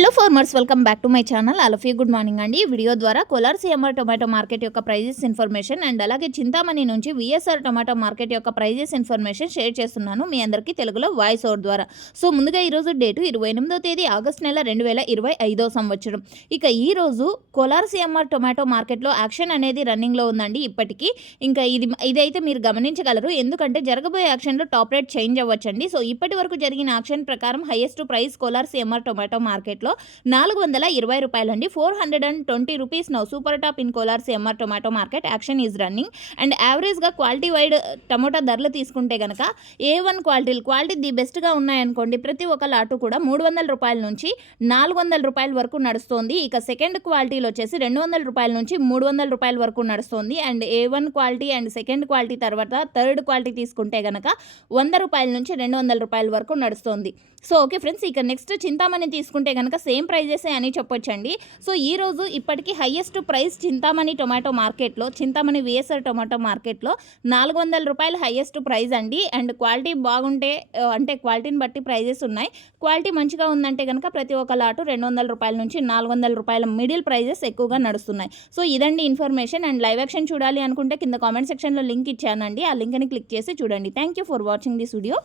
Hello farmers, welcome back to my channel. All of you good morning అండి. ఈ video ద్వారా Kolar CMR tomato market యొక్క prices information and అలాగే చింతామణి నుంచి VSR tomato market యొక్క prices information share చేస్తున్నాను మీ అందరికీ తెలుగులో వాయిస్ ఓవర్ ద్వారా. సో ముందుగా ఈరోజు డేటు 28వ తేదీ ఆగస్ట్ నెల 2025 సంవత్సరం. ఇక ఈరోజు కోలార్ సిఎంఆర్ టొమాటో మార్కెట్లో యాక్షన్ అనేది రన్నింగ్లో ఉందండి. ఇప్పటికీ ఇంకా ఇదైతే మీరు గమనించగలరు, ఎందుకంటే జరగబోయే యాక్షన్లో టాప్ రేట్ చేంజ్ అవ్వచ్చండి. సో ఇప్పటి వరకు జరిగిన యాక్షన్ ప్రకారం highest price Kolar CMR tomato మార్కెట్లో 420 రూపాయలండి. 420 rupees now. Super top in Kolar CMR tomato market action is running. And యావరేజ్గా క్వాలిటీ వైడ్ టమోటా ధరలు తీసుకుంటే కనుక A1 క్వాలిటీ ది బెస్ట్గా ఉన్నాయనుకోండి, ప్రతి ఒక్క లాటు కూడా 300 రూపాయల నుంచి 400 రూపాయల వరకు నడుస్తుంది. ఇక సెకండ్ క్వాలిటీలో వచ్చేసి 200 రూపాయల నుంచి 300 రూపాయల వరకు నడుస్తుంది. And A1 quality and second quality తర్వాత థర్డ్ క్వాలిటీ తీసుకుంటే కనుక 100 రూపాయల నుంచి 200 రూపాయల వరకు నడుస్తుంది. సో ఓకే ఫ్రెండ్స్, ఇక నెక్స్ట్ చింతామణి తీసుకుంటే కనుక సేమ్ ప్రైజెసే అని చెప్పొచ్చండి. సో ఈరోజు ఇప్పటికీ హైయెస్ట్ ప్రైస్ చింతామణి టొమాటో మార్కెట్లో, చింతామణి విఎస్ఆర్ టొమాటో మార్కెట్లో 400 రూపాయలు హైయెస్ట్ ప్రైస్ అండి. అండ్ క్వాలిటీ బాగుంటే, అంటే క్వాలిటీని బట్టి ప్రైజెస్ ఉన్నాయి. క్వాలిటీ మంచిగా ఉందంటే కనుక ప్రతి ఒక్క లాటు 200 రూపాయల నుంచి 400 రూపాయల మిడిల్ ప్రైజెస్ ఎక్కువగా నడుస్తున్నాయి. సో ఇదండి ఇన్ఫర్మేషన్. అండ్ లైవ్ యాక్షన్ చూడాలి అనుకుంటే కింద కామెంట్ సెక్షన్లో లింక్ ఇచ్చానండి, ఆ లింక్ని క్లిక్ చేసి చూడండి. Thank you for watching this video.